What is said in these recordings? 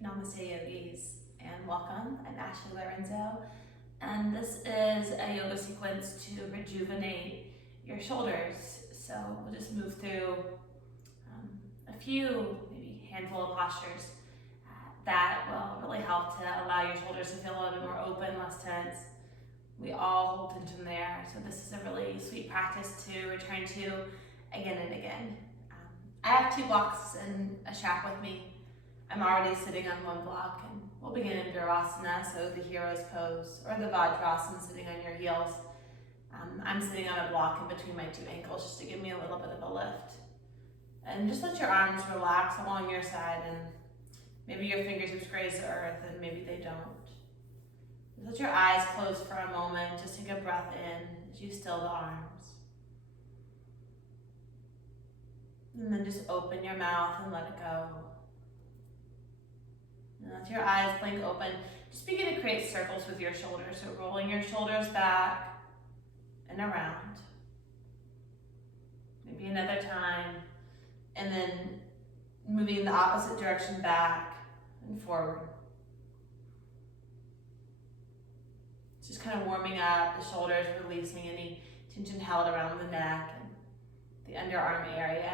Namaste yogis, and welcome. I'm Lorenzo, and this is a yoga sequence to rejuvenate your shoulders. So we'll just move through a few, maybe handful of postures that will really help to allow your shoulders to feel a little bit more open, less tense. We all hold tension there, so this is a really sweet practice to return to again and again. I have 2 blocks and a strap with me. I'm already sitting on one block, and we'll begin in Virasana, so the hero's pose, or the Vajrasana, sitting on your heels. I'm sitting on a block in between my 2 ankles just to give me a little bit of a lift. And just let your arms relax along your side, and maybe your fingertips graze the earth, and maybe they don't. Just let your eyes close for a moment, just take a breath in as you still the arms. And then just open your mouth and let it go. And let your eyes blink open. Just begin to create circles with your shoulders. So rolling your shoulders back and around. Maybe another time. And then moving in the opposite direction back and forward. Just kind of warming up the shoulders, releasing any tension held around the neck and the underarm area.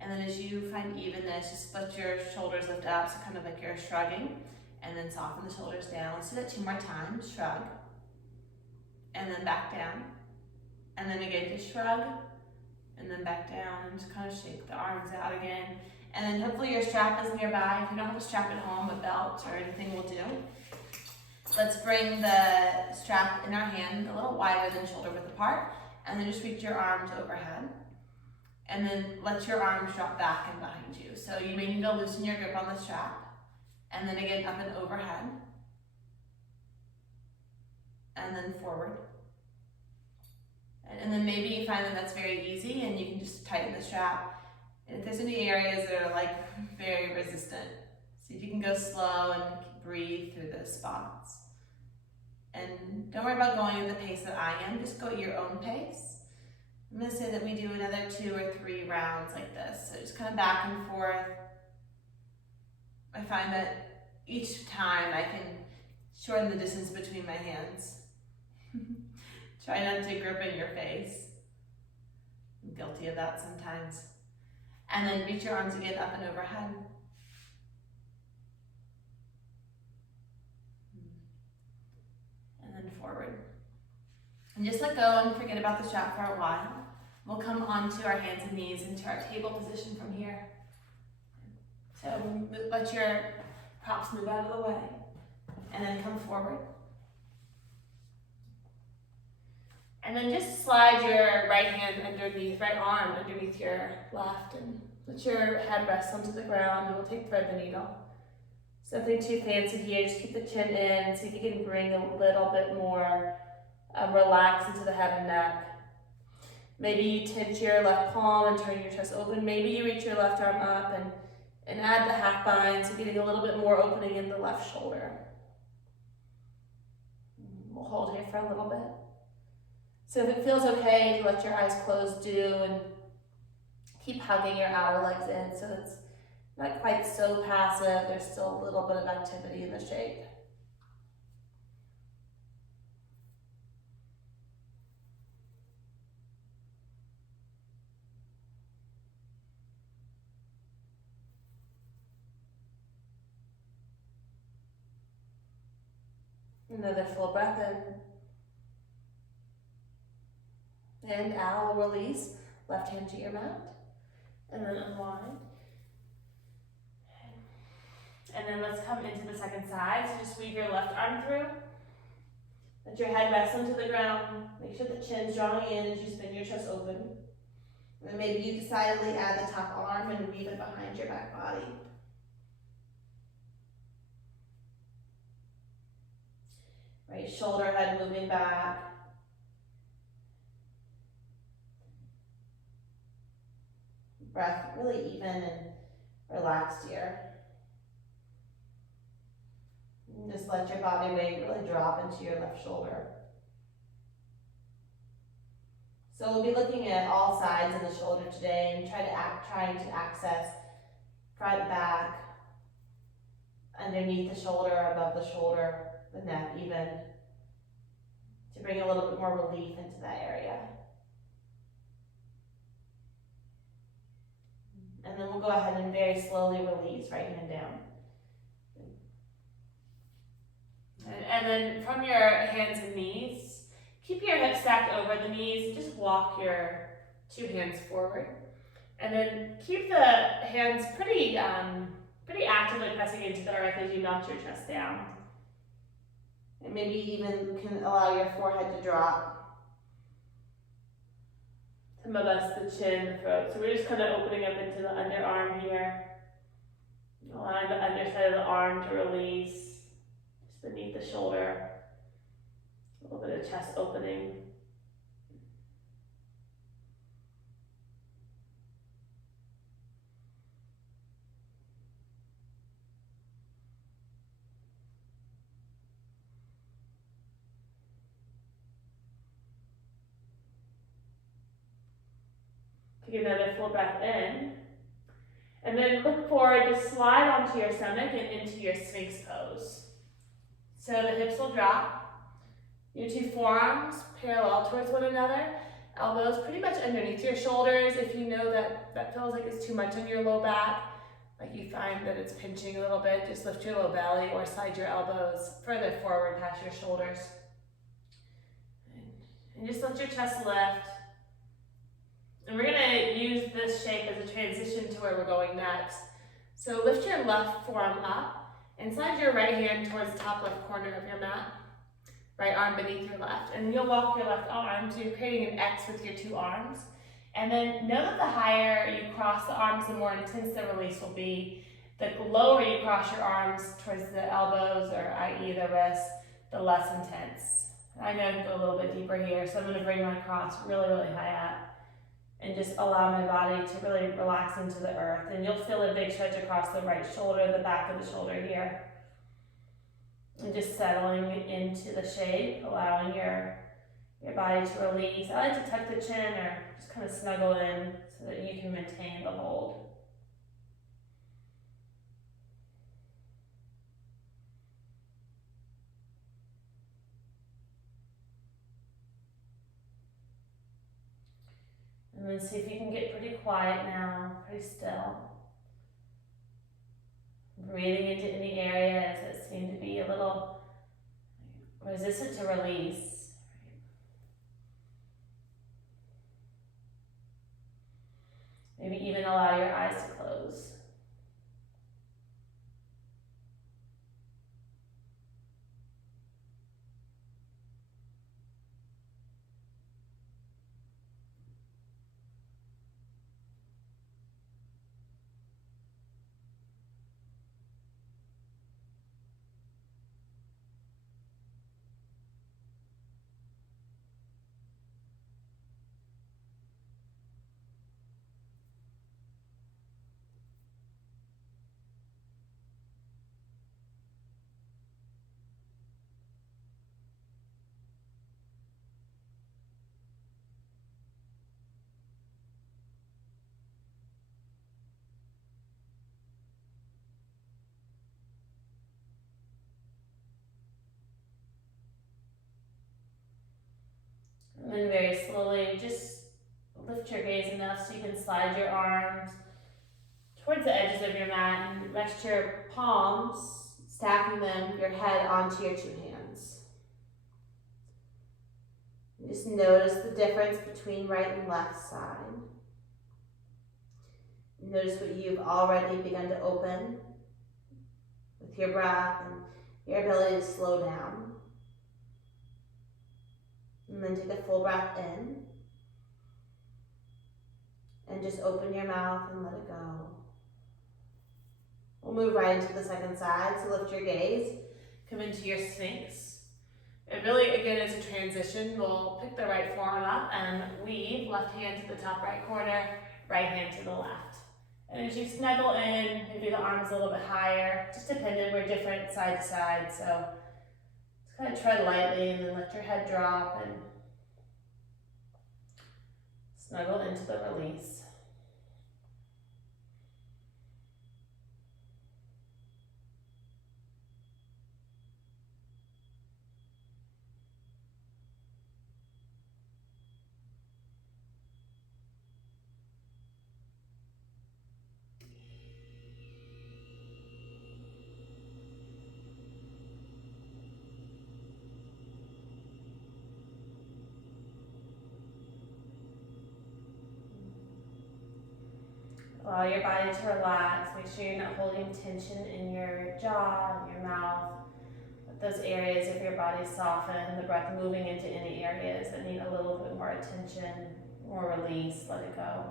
And then as you find evenness, just let your shoulders lift up, so kind of like you're shrugging, and then soften the shoulders down. Let's do that 2 more times. Shrug, and then back down. And then again, just shrug, and then back down, and just kind of shake the arms out again. And then hopefully your strap is nearby. If you don't have a strap at home, a belt or anything will do. Let's bring the strap in our hand a little wider than shoulder width apart, and then just reach your arms overhead. And then let your arms drop back and behind you. So you may need to loosen your grip on the strap. And then again, up and overhead. And then forward. And then maybe you find that that's very easy and you can just tighten the strap. And if there's any areas that are like very resistant, see if you can go slow and breathe through those spots. And don't worry about going at the pace that I am, just go at your own pace. I'm going to say that we do another 2 or 3 rounds like this. So just kind of back and forth. I find that each time I can shorten the distance between my hands. Try not to grip in your face. I'm guilty of that sometimes. And then reach your arms again up and overhead. And then forward. And just let go and forget about the strap for a while. We'll come onto our hands and knees into our table position from here. So let your props move out of the way. And then come forward. And then just slide your right hand underneath, right arm underneath your left, and let your head rest onto the ground, and we'll take thread the needle. So nothing too fancy here, just keep the chin in, see if you can bring a little bit more relax into the head and neck. Maybe you tinge your left palm and turn your chest open. Maybe you reach your left arm up and add the half bind, so getting a little bit more opening in the left shoulder. We'll hold here for a little bit. So if it feels okay to let your eyes close, do, and keep hugging your outer legs in so it's not quite so passive. There's still a little bit of activity in the shape. Another full breath in. And out, release. Left hand to your mat. And then unwind. And then let's come into the second side. So just weave your left arm through. Let your head rest onto the ground. Make sure the chin's drawing in as you spin your chest open. And then maybe you decidedly add the top arm and weave it behind your back body. Right shoulder, head moving back. Breath really even and relaxed here. And just let your body weight really drop into your left shoulder. So we'll be looking at all sides of the shoulder today and trying to access front, back, underneath the shoulder, above the shoulder, the neck even, to bring a little bit more relief into that area. And then we'll go ahead and very slowly release, right hand down. And then from your hands and knees, keep your hips stacked over the knees. Just walk your two hands forward. And then keep the hands pretty actively pressing into the earth as you melt your chest down. And maybe even can allow your forehead to drop. Some of us, the chin, the throat. So we're just kind of opening up into the underarm here. Allowing the underside of the arm to release. Just beneath the shoulder. A little bit of chest opening. Take another full breath in. And then look forward, just slide onto your stomach and into your Sphinx pose. So the hips will drop. Your two forearms parallel towards one another. Elbows pretty much underneath your shoulders. If you know that feels like it's too much on your low back, like you find that it's pinching a little bit, just lift your low belly or slide your elbows further forward past your shoulders. And just let your chest lift. And we're gonna use this shape as a transition to where we're going next. So lift your left forearm up and slide your right hand towards the top left corner of your mat. Right arm beneath your left. And you'll walk your left arm, so you're creating an X with your two arms. And then know that the higher you cross the arms, the more intense the release will be. The lower you cross your arms towards the elbows, or i.e. the wrists, the less intense. I know to go a little bit deeper here, so I'm gonna bring my cross really, really high up. And just allow my body to really relax into the earth. And you'll feel a big stretch across the right shoulder, the back of the shoulder here. And just settling into the shape, allowing your body to release. I like to tuck the chin or just kind of snuggle in so that you can maintain the hold. And then see if you can get pretty quiet now, pretty still. Breathing into any areas that seem to be a little resistant to release. Maybe even allow your eyes to close. And then very slowly, just lift your gaze enough so you can slide your arms towards the edges of your mat and rest your palms, stacking them, your head onto your two hands. And just notice the difference between right and left side. Notice what you've already begun to open with your breath and your ability to slow down. And then take a full breath in. And just open your mouth and let it go. We'll move right into the second side, so lift your gaze. Come into your Sphinx. It really, again, is a transition. We'll pick the right forearm up and weave, left hand to the top right corner, right hand to the left. And as you snuggle in, maybe the arms a little bit higher, just depending, we're different side to side, so just kind of tread lightly and then let your head drop and snuggle into the release. Allow your body to relax. Make sure you're not holding tension in your jaw and your mouth. Let those areas of your body soften, the breath moving into any areas that need a little bit more attention, more release, let it go.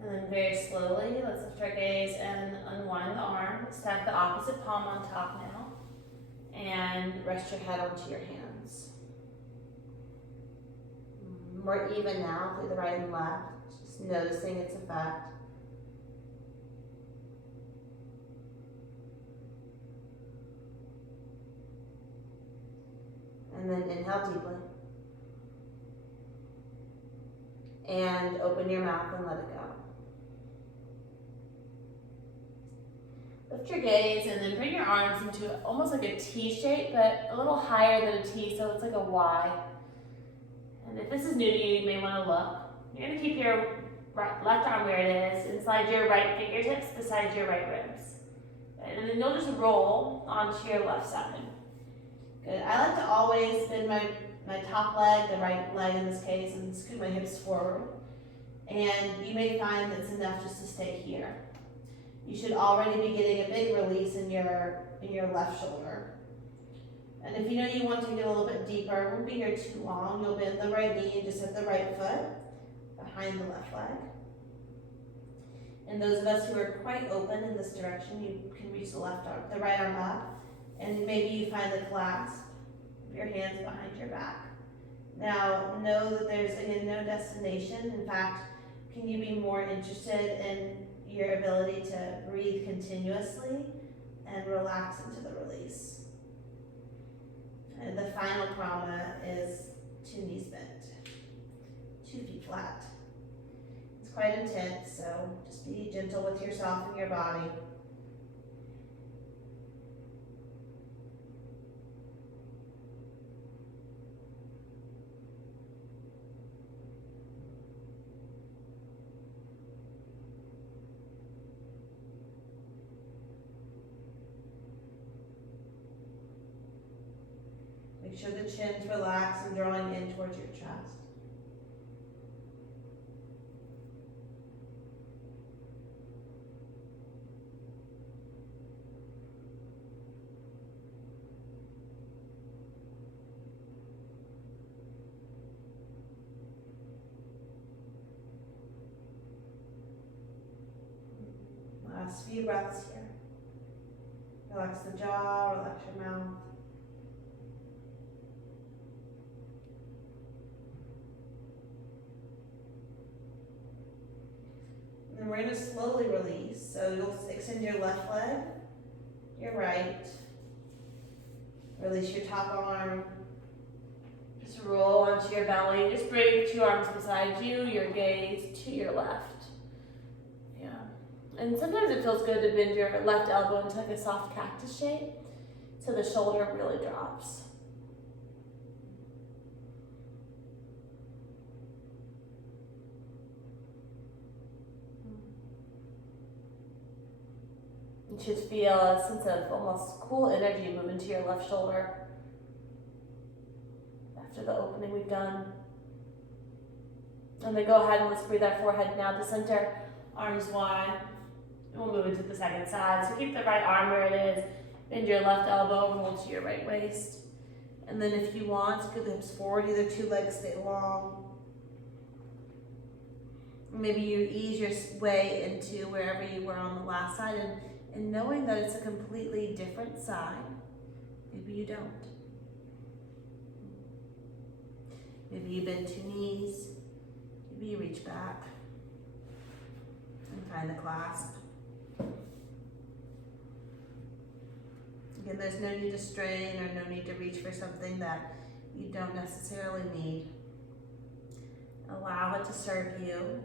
And then very slowly, let's lift our gaze and unwind the arm. Stack the opposite palm on top now. And rest your head onto your hands. More even now through the right and left. Just noticing its effect. And then inhale deeply. And open your mouth and let it go. Lift your gaze and then bring your arms into almost like a T shape, but a little higher than a T, so it's like a Y. And if this is new to you, you may want to look. You're going to keep your left arm where it is, and slide your right fingertips beside your right ribs. And then you'll just roll onto your left side. Good. I like to always bend my top leg, the right leg in this case, and scoot my hips forward. And you may find it's enough just to stay here. You should already be getting a big release in your left shoulder. And if you know you want to get a little bit deeper, it won't be here too long. You'll bend the right knee and just hit the right foot behind the left leg. And those of us who are quite open in this direction, you can reach the right arm up, and maybe you find the clasp of your hands behind your back. Now, know that there's, again, no destination. In fact, can you be more interested in your ability to breathe continuously and relax into the release? And the final prana is 2 knees bent, 2 feet flat. It's quite intense, so just be gentle with yourself and your body. Make sure the chin's relaxed and drawing in towards your chest. Last few breaths here. Relax the jaw, relax your mouth. And then we're going to slowly release. So you'll extend your left leg, your right. Release your top arm. Just roll onto your belly. Just bring 2 arms beside you, your gaze to your left. Yeah. And sometimes it feels good to bend your left elbow into like a soft cactus shape, so the shoulder really drops. You should feel a sense of almost cool energy move into your left shoulder after the opening we've done. And then go ahead and let's breathe our forehead now to center, arms wide. And we'll move into the second side. So keep the right arm where it is, bend your left elbow, roll to your right waist. And then if you want, scoot the hips forward, either two legs stay long. Maybe you ease your way into wherever you were on the last side, and knowing that it's a completely different side. Maybe you don't. Maybe you bend two knees. Maybe you reach back and find the clasp. Again, there's no need to strain or no need to reach for something that you don't necessarily need. Allow it to serve you,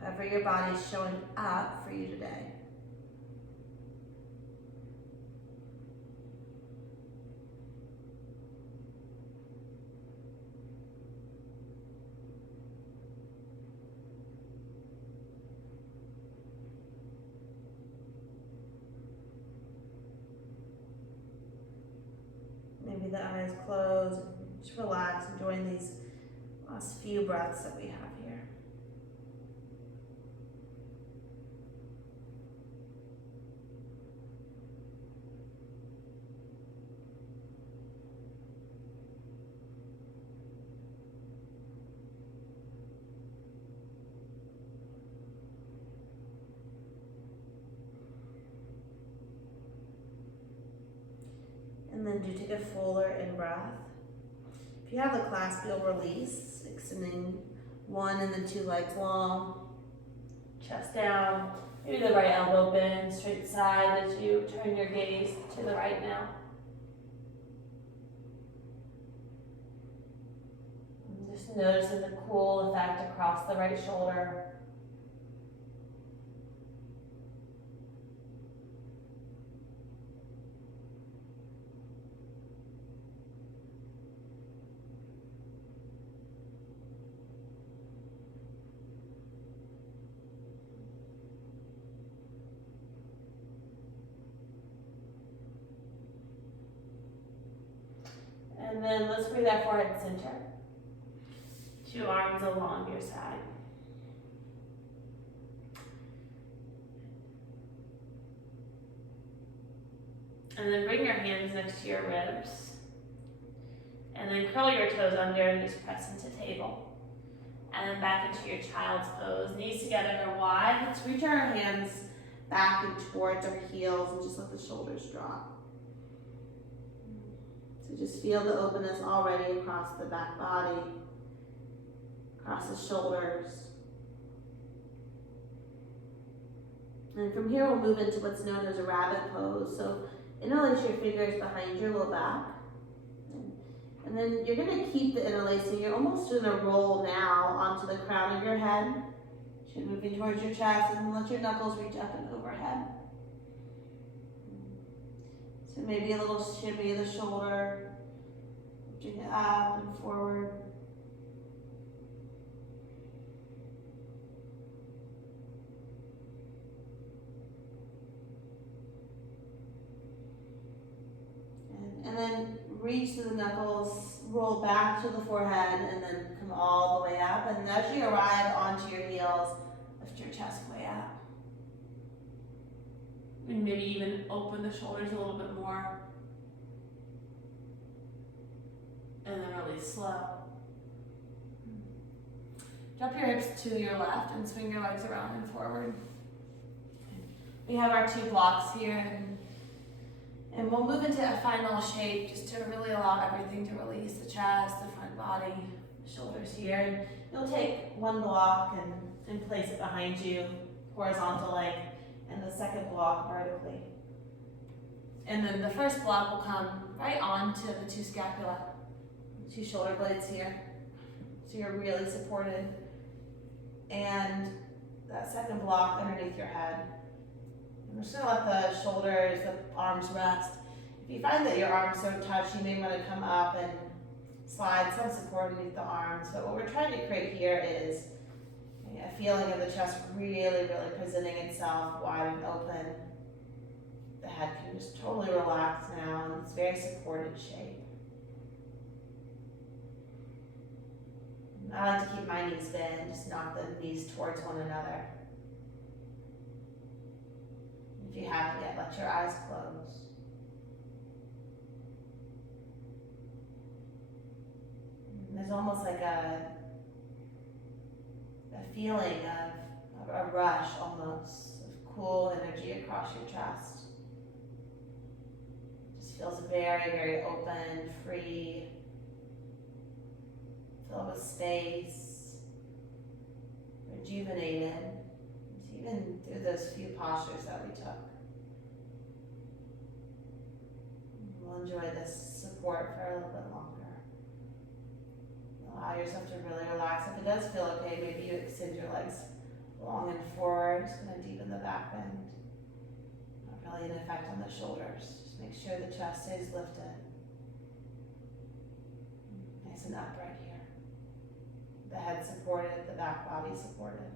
however your body's showing up for you today. Maybe the eyes close, just relax, enjoying these last few breaths that we have here. And then do take a fuller in-breath. If you have the clasp, you'll release, extending one and then two legs long. Chest down. Maybe the right elbow bends straight side as you turn your gaze to the right now. And just noticing the cool effect across the right shoulder. And then let's bring that forehead center. Two arms along your side. And then bring your hands next to your ribs. And then curl your toes under and just press into table. And then back into your child's pose. Knees together or wide. Let's reach our hands back and towards our heels and just let the shoulders drop. So just feel the openness already across the back body, across the shoulders. And from here we'll move into what's known as a rabbit pose. So interlace your fingers behind your low back. And then you're going to keep the interlacing. You're almost doing a roll now onto the crown of your head. You're moving towards your chest and let your knuckles reach up and overhead. So maybe a little shimmy of the shoulder, lifting it up and forward. And then reach to the knuckles, roll back to the forehead, and then come all the way up. And as you arrive onto your heels, lift your chest way up. And maybe even open the shoulders a little bit more. And then really slow. Drop your hips to your left and swing your legs around and forward. We have our two blocks here, and we'll move into a final shape just to really allow everything to release, the chest, the front body, the shoulders here. And you'll take one block and place it behind you horizontally, and the second block vertically. And then the first block will come right onto the two scapula, the two shoulder blades here. So you're really supported. And that second block underneath your head. And we're just gonna let the shoulders, the arms rest. If you find that your arms don't touch, you may want to come up and slide some support underneath the arms. But what we're trying to create here is a feeling of the chest really, really presenting itself wide and open. The head can just totally relax now in this very supported shape. I like to keep my knees bent, just knock the knees towards one another. If you haven't yet, let your eyes close. there's almost like a feeling of a rush almost, of cool energy across your chest. Just feels very, very open, free, filled with space, rejuvenated, even through those few postures that we took. We'll enjoy this support for a little bit longer. Allow yourself to really relax. If it does feel okay, maybe you extend your legs long and forward. It's going to deepen the back bend. Not really an effect on the shoulders. Just make sure the chest stays lifted. Nice and upright here. The head supported, the back body supported.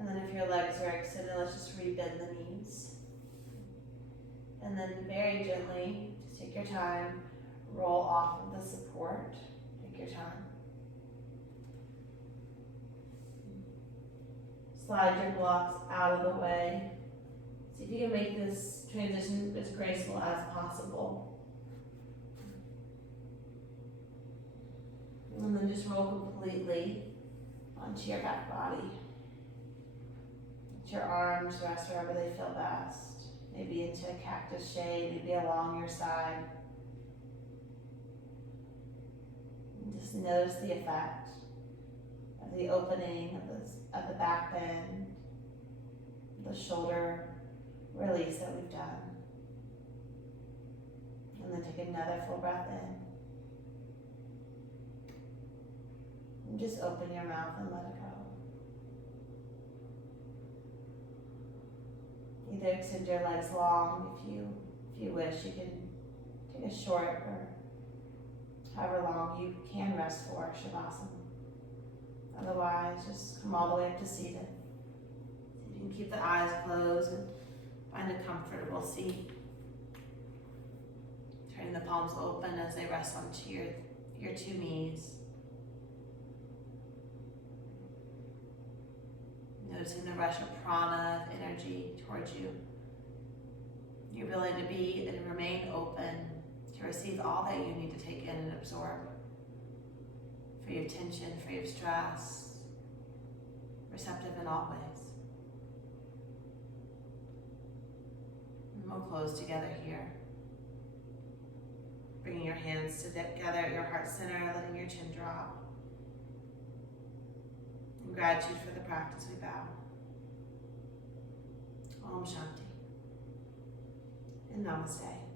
And then if your legs are extended, let's just rebend the knees. And then very gently, just take your time, roll off of the support. Take your time. Slide your blocks out of the way. See if you can make this transition as graceful as possible. And then just roll completely onto your back body. Let your arms rest wherever they feel best. Maybe into a cactus shade, maybe along your side. And just notice the effect of the opening of the back bend, the shoulder release that we've done. And then take another full breath in. And just open your mouth and let it go. Either extend your legs long if you wish. You can take a short or however long you can rest for Shavasana. Otherwise, just come all the way up to seated. So you can keep the eyes closed and find a comfortable seat. Turning the palms open as they rest onto your two knees. Noticing the rush of prana, of energy towards you. Your ability to be and remain open to receive all that you need to take in and absorb. Free of tension, free of stress, receptive in all ways. And we'll close together here. Bringing your hands together at your heart center, letting your chin drop. In gratitude for the practice, we bow. Om Shanti and Namaste.